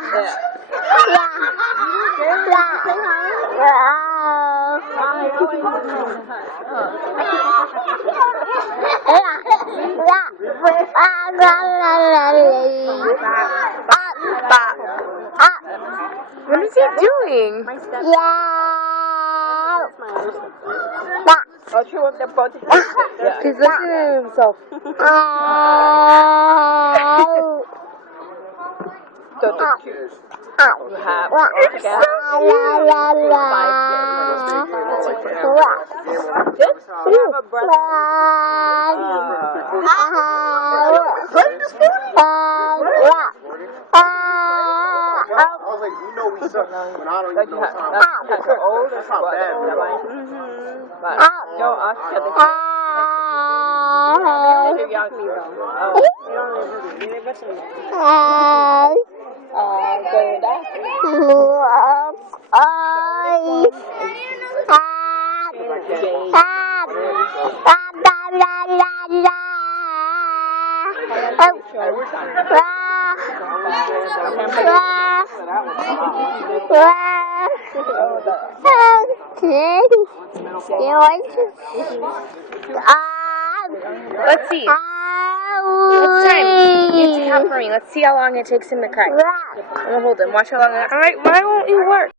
Yeah. What is he doing? Oh, she wants the both. He's looking at himself. So the cute. You have altogether 5 kids. You have a brother. I was like, you know we suck when I don't even know time. That's the oldest brother. But no, us together. You're young people. Let's see. What's time? You have to count for me. Let's see how long it takes him to cry. I'm gonna hold him. Watch how long. Alright, why won't you work?